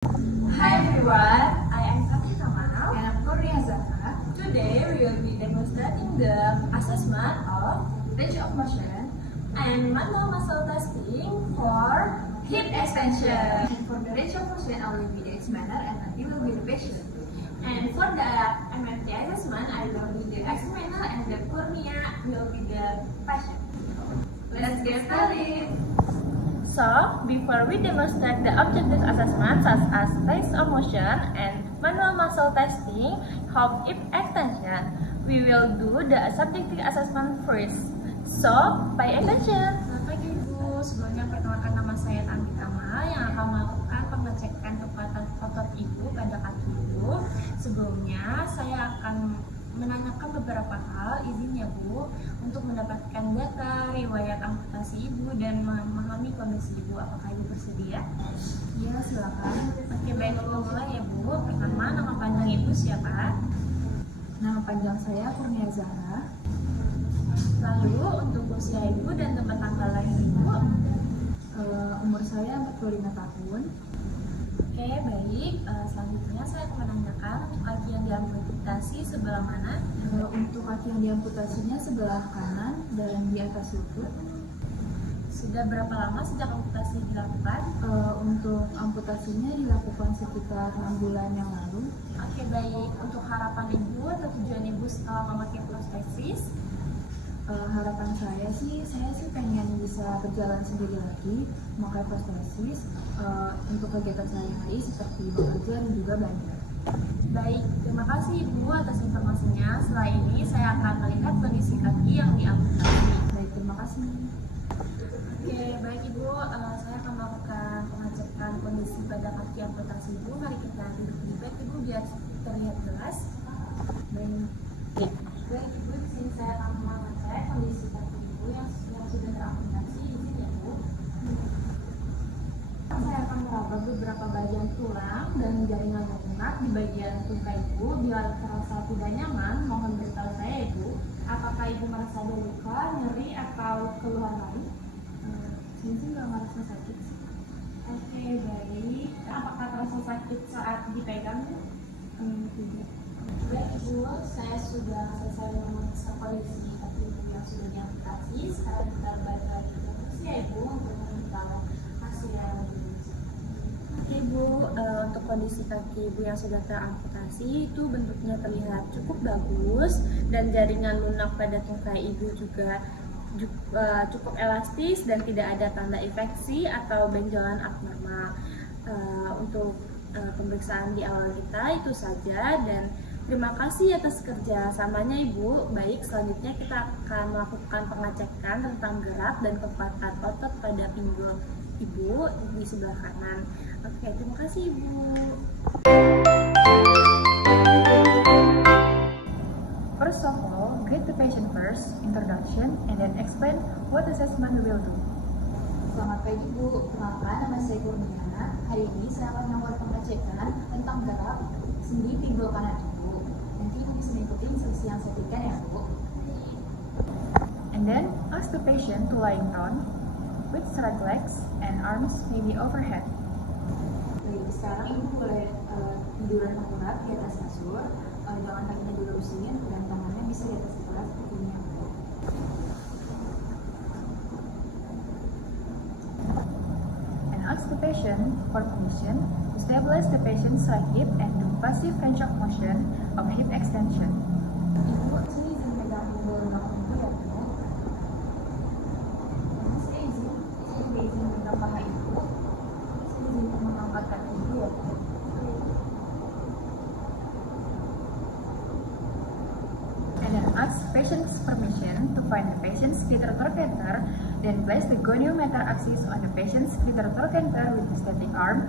Hi everyone, I am Sakti Kamal and I'm Kurnia Zahra. Today we will be demonstrating the assessment of range of motion and manual muscle testing for hip extension. And for the range of motion, I will be the examiner and Nanti will be the patient. And for the MMT assessment, I will be the examiner and the Kurnia will be the patient. Let's get started. So, before we demonstrate the objective assessment such as range of motion and manual muscle testing of hip extension, we will do the subjective assessment first. So, pay attention. Selamat pagi Ibu, sebelumnya perkenalkan nama saya Tanti Kamal yang akan melakukan pengecekan kekuatan otot Ibu pada kaki Ibu. Sebelumnya saya akan menanyakan beberapa hal, izin ya Bu, untuk mendapatkan data riwayat amputasi Ibu dan memahami kondisi Ibu. Apakah Ibu bersedia? Ya, silakan. Oke, baik Ibu, mulai ya Bu. Pertama, nama panjang Ibu siapa? Nama panjang saya Kurnia Zahra. Lalu untuk usia Ibu dan tempat tanggal lahir Ibu? Umur saya 45 tahun. Oke, baik. Selanjutnya saya akan menanyakan untuk kaki yang diamputasi sebelah mana? Untuk kaki yang diamputasinya sebelah kanan dan di atas lutut. Sudah berapa lama sejak amputasi dilakukan? Untuk amputasinya dilakukan sekitar 6 bulan yang lalu. Oke, baik. Untuk harapan Ibu atau tujuan Ibu setelah memakai prostesis? Harapan saya sih pengen bisa berjalan sendiri lagi, memakai prostesis untuk kegiatan sehari-hari seperti bekerja dan juga belanja. Baik, terima kasih Ibu atas informasinya. Setelah ini saya akan melihat kondisi kaki yang diamputasi. Baik, terima kasih. Oke, baik Ibu, saya akan melakukan pengecekan kondisi pada kaki amputasi Ibu. Mari kita duduk di bed Ibu biar terlihat jelas. Baik Ibu, di sini saya akan mengecek kondisi kaki Ibu yang sudah teramputasi. Izin ya Bu. Saya akan meraba beberapa bagian tulang dan jaringan lunak di bagian tungkai Ibu. Bila terasa tidak nyaman, mohon beritahu saya Ibu. Apakah Ibu merasa ada luka, nyeri, atau keluhan lain? Saya sih nggak merasa sakit. Oke, baik. Apakah terasa sakit saat dipegang? Tidak. Baik Ibu, saya sudah selesai memeriksa kondisi kaki Ibu yang sudah diamputasi. Sekarang kita balik lagi ke kursi ya Ibu untuk memantau hasil yang lebih lanjut. Oke Ibu, untuk kondisi kaki Ibu yang sudah teramputasi itu bentuknya terlihat cukup bagus dan jaringan lunak pada tungkai Ibu juga cukup elastis dan tidak ada tanda infeksi atau benjolan abnormal. Untuk pemeriksaan di awal kita itu saja dan terima kasih atas kerjasamanya Ibu. Baik, selanjutnya kita akan melakukan pengecekan tentang gerak dan kekuatan otot pada pinggul Ibu di sebelah kanan. Oke, terima kasih Ibu. First of all, greet the patient first, introduction, and then explain what assessment we will do. Selamat pagi Bu, kenalkan nama saya Kurnia. Hari ini saya akan melakukan pengecekan tentang gerak sendi pinggul kanan Ibu. Nanti Ibu bisa mengikuti instruksi yang saya berikan ya Bu. And then ask the patient to lying down with straight legs and arms maybe overhead. Baik, sekarang Ibu boleh tiduran akurat di atas kasur. Jangan kakinya dilurusin dan tangannya bisa di atas kepala seperti ini ya Bu. And ask the patient for permission to stabilize the patient's right hip and do passive range of motion of hip extension. Ibu, sini izin pegang pinggul belakang Ibu ya Bu. Ini saya izin pegang paha Ibu. Saya izin mengangkat kaki Ibu ya Bu. And then ask patient's permission to find the patient's glenoid then place the goniometer axis on the patient's glenoid with the static arm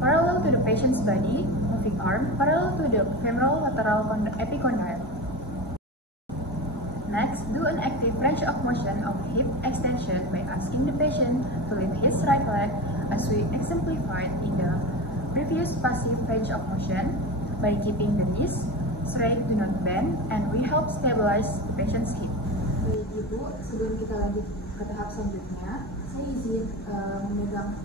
parallel to the patient's body, moving arm parallel to the femoral lateral epicondyle. Next, do an active range of motion of hip extension by asking the patient to lift his right leg as we exemplified in the previous passive range of motion by keeping the knees straight, do not bend, and we help stabilize the patient's hip. Baik Ibu, sebelum kita lanjut ke tahap selanjutnya, saya izin memegang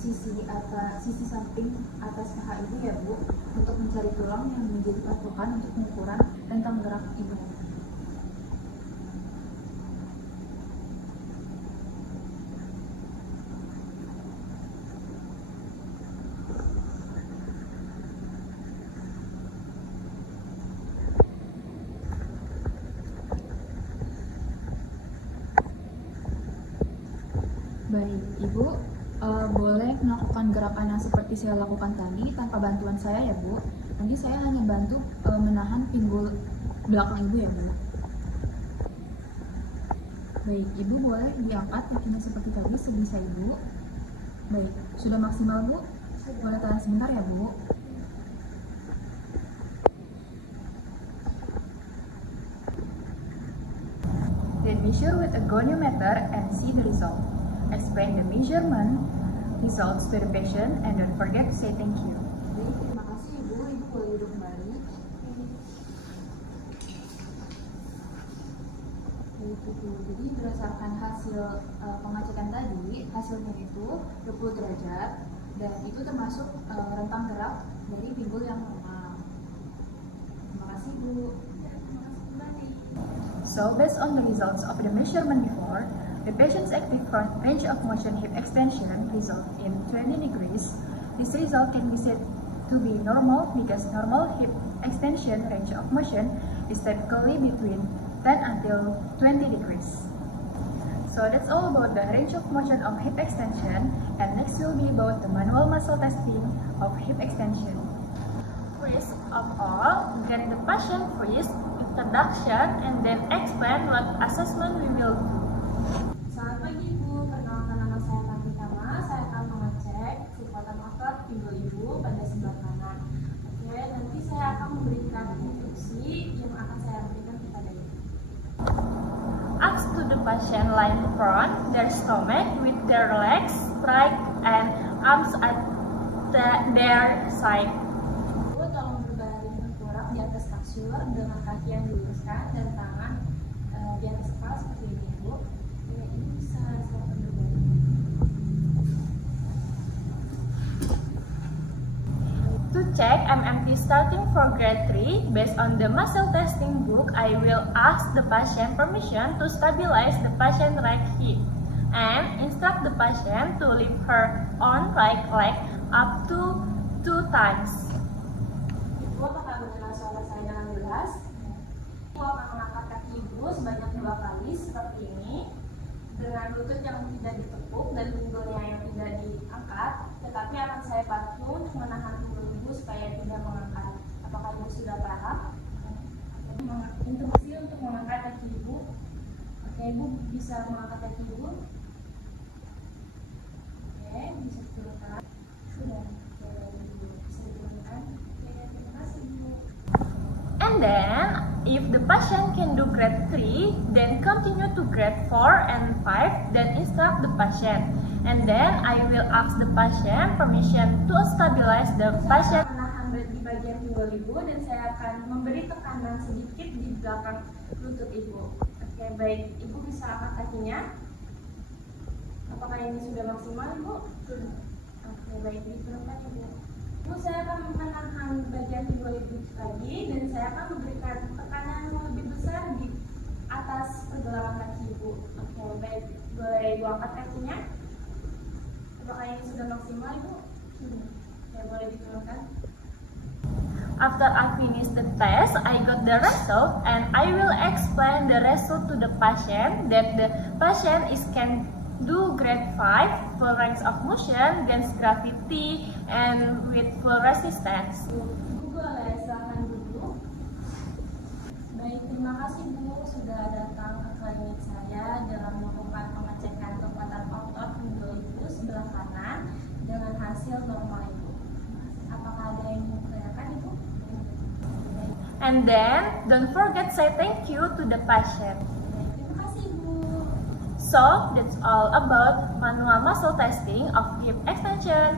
sisi samping atas paha Ibu ya Bu, untuk mencari tulang yang menjadi patokan untuk pengukuran rentang gerak Ibu. Baik, Ibu boleh melakukan gerakan yang seperti saya lakukan tadi tanpa bantuan saya ya Bu. Nanti saya hanya bantu menahan pinggul belakang Ibu ya Bu. Baik, Ibu boleh diangkat kakinya seperti tadi sebisa Ibu. Baik, sudah maksimal Bu? Boleh tahan sebentar ya Bu. Then measure with a goniometer and see the result. Explain the measurement results to the patient and don't forget to say thank you. Baik, terima kasih Ibu. Ibu boleh duduk kembali. Baik Ibu, jadi berdasarkan hasil pengecekan tadi, hasilnya itu 20 derajat dan itu termasuk rentang gerak dari pinggul yang normal. Terima kasih Bu. So, based on the results of the measurement before, the patient's active front range of motion hip extension result in 20 degrees. This result can be said to be normal because normal hip extension range of motion is typically between 10 until 20 degrees. So that's all about the range of motion of hip extension, and next will be about the manual muscle testing of hip extension. First of all, get the patient first, introduction, and then explain what assessment we will do. Selamat pagi Ibu, perkenalkan nama saya Kartikama. Saya akan mengecek kekuatan otot pinggul Ibu pada sebelah kanan. Oke, nanti saya akan memberikan instruksi yang akan saya berikan kepada Ibu. Ask to the patient lie in front, their stomach with their legs straight and arms at their side. Ibu tolong berbaring tengkurap di atas kasur dengan kaki yang diluruskan dan tangan di atas kepala seperti ini Ibu. Oke, ini bisa saya berbaring. To check MMT starting for grade 3, based on the muscle testing book, I will ask the patient permission to stabilize the patient right hip and instruct the patient to lift her own right leg up to 2 times. Ibu apakah mendengar suara saya dengan jelas? Ibu akan mengangkat kaki Ibu sebanyak 2 kali seperti ini dengan lutut yang tidak ditekuk dan pinggulnya yang tidak diangkat, tetapi akan saya bantu untuk menahan pinggul Ibu supaya tidak mengangkat. Apakah Ibu sudah paham? Instruksi untuk mengangkat kaki Ibu. Oke, Ibu bisa mengangkat kaki Ibu. Oke, bisa diturunkan. Sudah. Oke, Ibu bisa diturunkan. Oke, terima kasih Ibu. And then, if the patient can do grade 3, then continue to grade 4 and 5, then instruct the patient. And then, I will ask the patient permission to stabilize the patient. Saya akan menahan di bagian pinggul Ibu dan saya akan memberi tekanan sedikit di belakang lutut Ibu. Oke, baik. Ibu bisa angkat kakinya. Apakah ini sudah maksimal Ibu? Oke, baik. Diturunkan Ibu. Ibu, saya akan menahan bagian pinggul Ibu lagi dan saya akan memberikan tekanan yang lebih besar di atas pergelangan kaki Ibu. Oke, baik. Boleh Ibu angkat kakinya? Apakah ini sudah maksimal Ibu? Ya, boleh diturunkan. After I finish the test, I got the result and I will explain the result to the patient that the patient can do grade 5, full range of motion, against gravity, and with full resistance. Ibu boleh silahkan duduk. Baik, terima kasih Bu sudah datang ke klinik saya dalam melakukan pengecekan kekuatan otot pinggul Ibu sebelah kanan dengan hasil normal Ibu. Apakah ada yang mau ditanyakan Ibu? And then, don't forget say thank you to the patient. Baik, terima kasih Bu. So, that's all about manual muscle testing of hip extension.